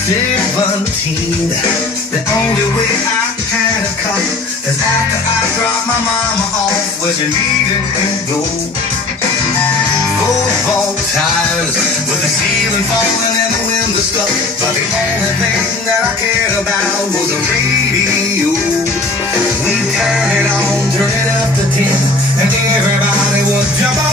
17. The only way I had a car is after I dropped my mama off where she needed to go. Football tires with the ceiling falling and the window stuck, but the only thing that I cared about was the radio. We turn it on, turn it up to 10, and everybody would jump on.